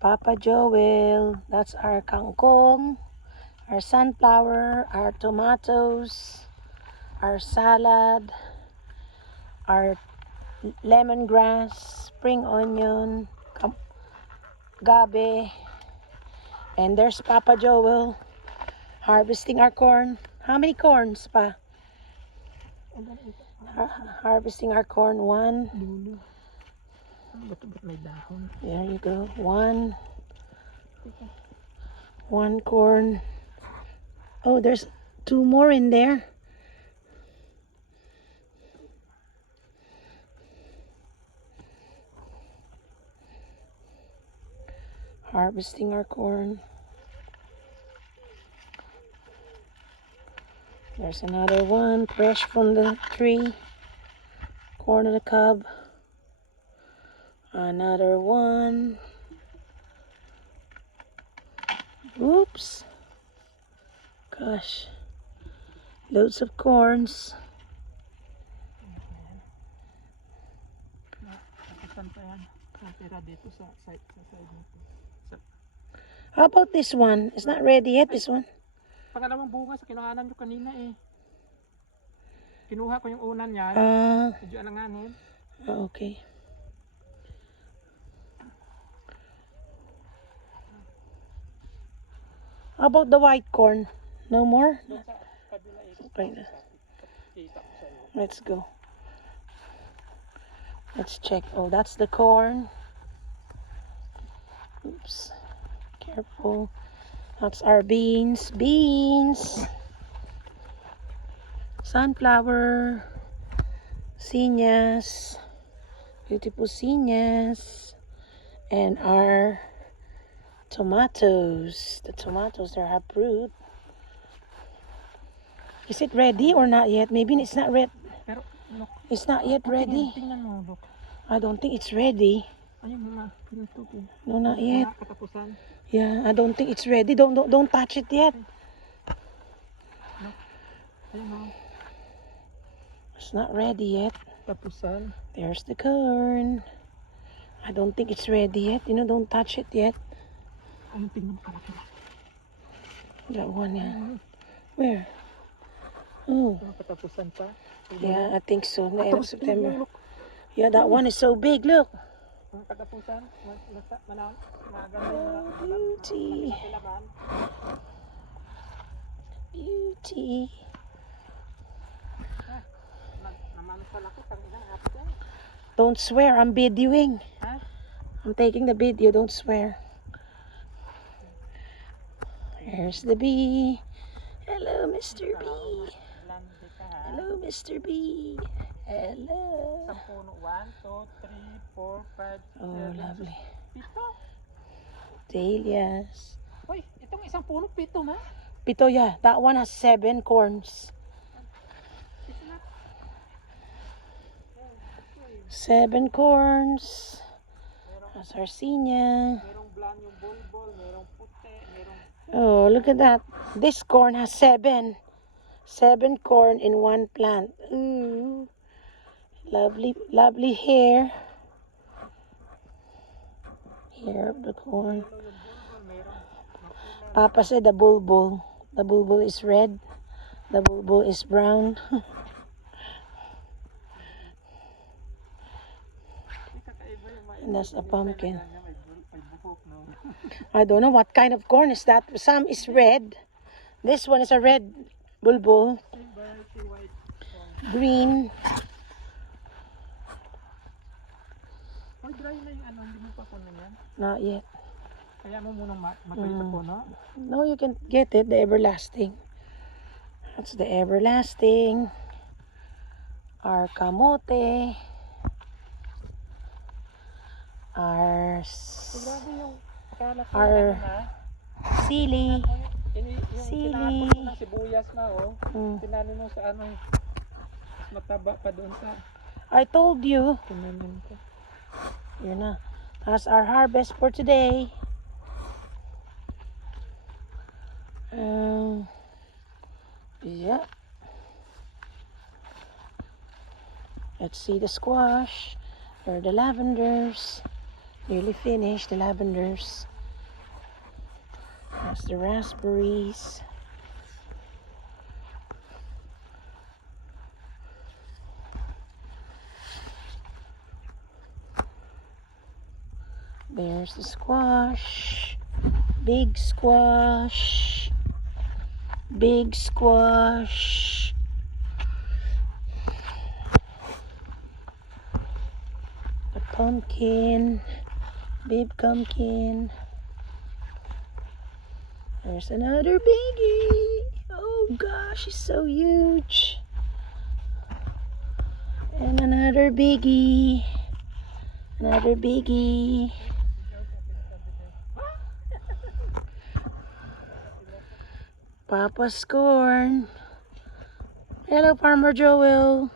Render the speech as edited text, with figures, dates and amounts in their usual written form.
Papa Joel. That's our kangkong, our sunflower, our tomatoes, our salad, our lemongrass, spring onion, gabi. And there's Papa Joel harvesting our corn. How many corns pa? Harvesting our corn. One. There you go. One corn. Oh, there's two more in there. Harvesting our corn. There's another one, fresh from the tree. Corn on the cob. Another one. Oops. Gosh. Loads of corns. How about this one? It's not ready yet, this one. Pangalawang bunga sa kinuhanan nyo kanina eh. Kinuha ko yung unan niyan. Medyo alanganin. Okay. How about the white corn? No more? Okay. Let's go. Let's check. Oh, that's the corn. Oops. Careful. That's our beans. Beans. Sunflower. Zinnias. Beautiful zinnias. And our tomatoes. The tomatoes there have fruit. Is it ready or not yet? Maybe it's not red. It's not yet ready. I don't think it's ready. No, not yet. Yeah, I don't think it's ready. Don't touch it yet. It's not ready yet. There's the corn. I don't think it's ready yet. You know, don't touch it yet. That one, yeah. Where? Oh. Yeah, I think so. The end of September. Yeah, that one is so big. Look. Beauty. Beauty. Don't swear, I'm videoing. I'm taking the video, don't swear. Here's the bee. Hello, Mr. B. Hello, Mr. B. Hello. 1, 2, 3, 4, 5, 6, 7. Oh, lovely. Pito. Dahlias. Uy, itong isang puno, pito na. Pito, yeah. That one has 7 corns. 7 corns. That's our zinnia. Oh, look at that. This corn has 7. 7 corn in one plant. Ooh. Lovely, lovely hair. Hair of the corn. Papa said the bulbul. The bulbul is red. The bulbul is brown. And that's a pumpkin. I don't know what kind of corn is that. Some is red. This one is a red bulbul. Green. Not yet. No, you can get it. The everlasting. That's the everlasting. Our kamote. Our sili. Sili. I told you. Yun na. That's our harvest for today. Yeah. Let's see the squash or the lavenders. Nearly finished, the lavenders. There's the raspberries. There's the squash. Big squash. Big squash. A pumpkin. Big pumpkin. There's another biggie. Oh gosh, it's so huge. And another biggie. Another biggie. Papa's corn. Hello, Farmer Joel.